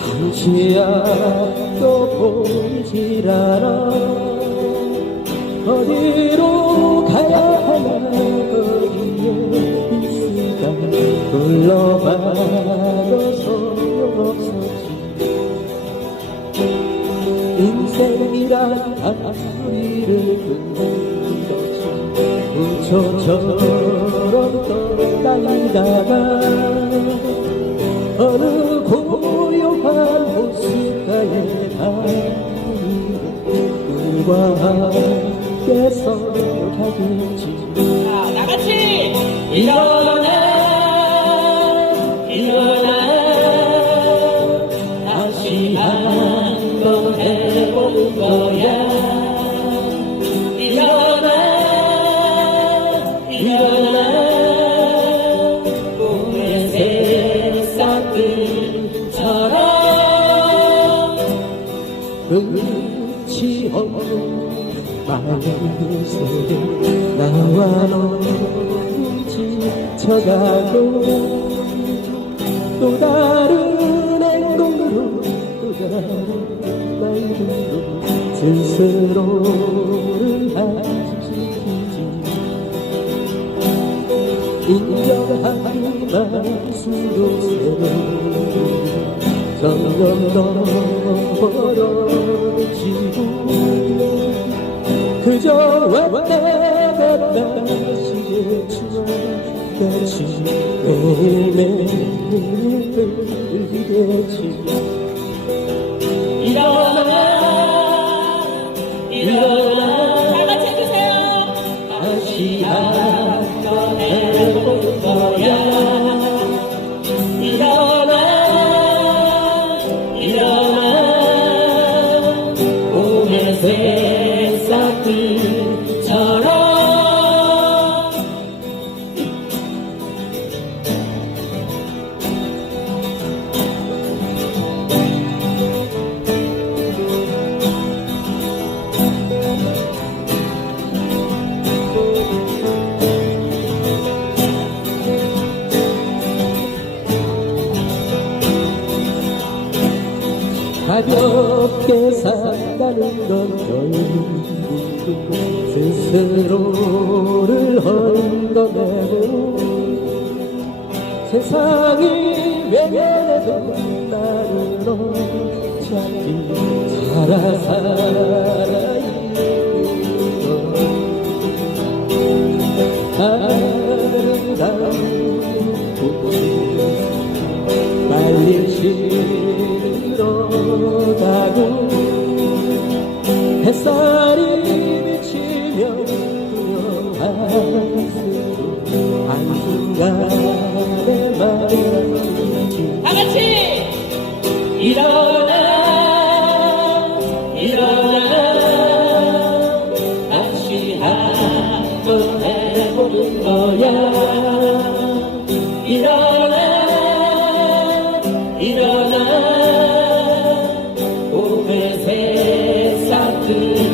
한치 앞도 보이질 않아. 어디로 가야 하나 거기에 있을까 불러봐도 소용없었지. 인생이란 단소리를 끊었지 무초처럼 떠다니다가 어느 함께 서 가겠지. 자, 나같이. 일어나 일어나. 다시 한번 해보는 거야 없는 마음 속에 나와 너 지쳐가고 또 다른 행동으로 또 다른 말들로 스스로를 한심시키지 인정하기만 수도 새로 점점 더 멀어지고 그저 왔다 갔다 시계 추억같이 매일매일 흘리겠지 가볍게 산다는 건 결국 스스로를 헐떡내고 세상이 외면해도 나를 놓지 살아 살아 아름다운 곳 빨리 시들어가고 햇살이 비치며 투명한 한순간의 마음이지 다 같이! 일어나 새